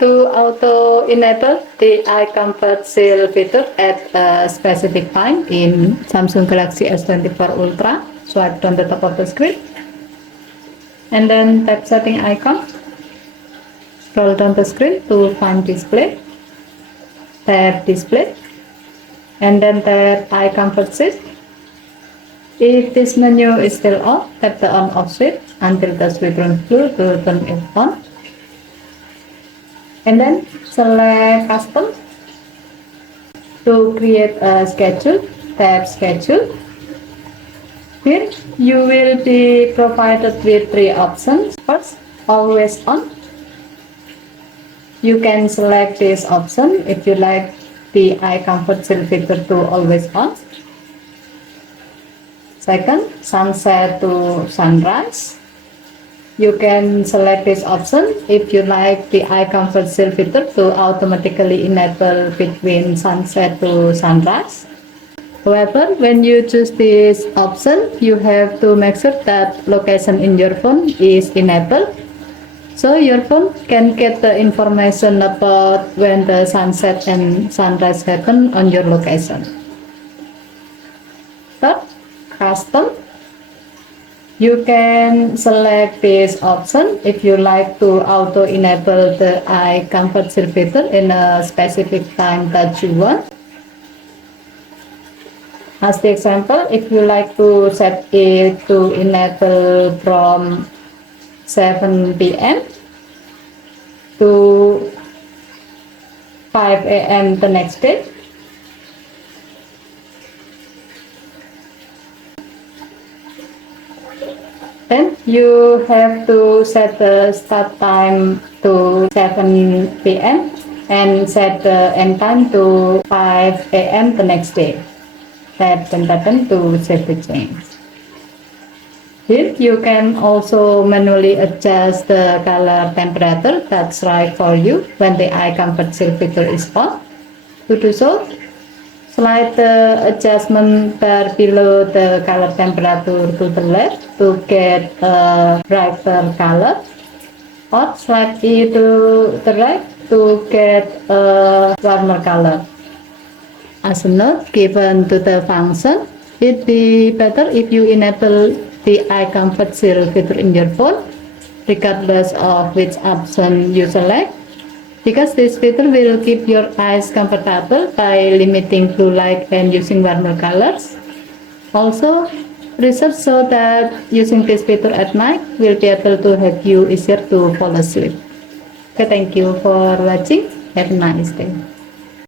To auto enable the eye comfort seal feature at a specific time in Samsung Galaxy S24 Ultra, swipe down the top of the screen and then tap setting icon. Scroll down the screen to find display. Tap display and then tap eye comfort seal. If this menu is still on, tap the on off switch until the switch turns blue to turn it on. And then select custom. To create a schedule, tap schedule. Here you will be provided with three options. First, always on. You can select this option if you like the eye comfort seal feature to always on. Second, sunset to sunrise. You can select this option if you like the eye comfort seal feature to automatically enable between sunset to sunrise. However, when you choose this option, you have to make sure that location in your phone is enabled, so your phone can get the information about when the sunset and sunrise happen on your location. Third, custom. You can select this option if you like to auto enable the eye comfort seal feature in a specific time that you want. As the example, if you like to set it to enable from 7 p.m. to 5 a.m. the next day. Then you have to set the start time to 7 p.m. and set the end time to 5 a.m. the next day. Tap the button to save the change. Here you can also manually adjust the color temperature that's right for you when the eye comfort seal feature is on. To do so, slide the adjustment bar below the color temperature to the left to get a brighter color, or slide it to the right to get a warmer color. As a note given to the function, it'd be better if you enable the eye comfort seal feature in your phone, regardless of which option you select, because this feature will keep your eyes comfortable by limiting blue light and using warmer colors. Also, research shows that using this feature at night will be able to help you easier to fall asleep. Okay, thank you for watching. Have a nice day.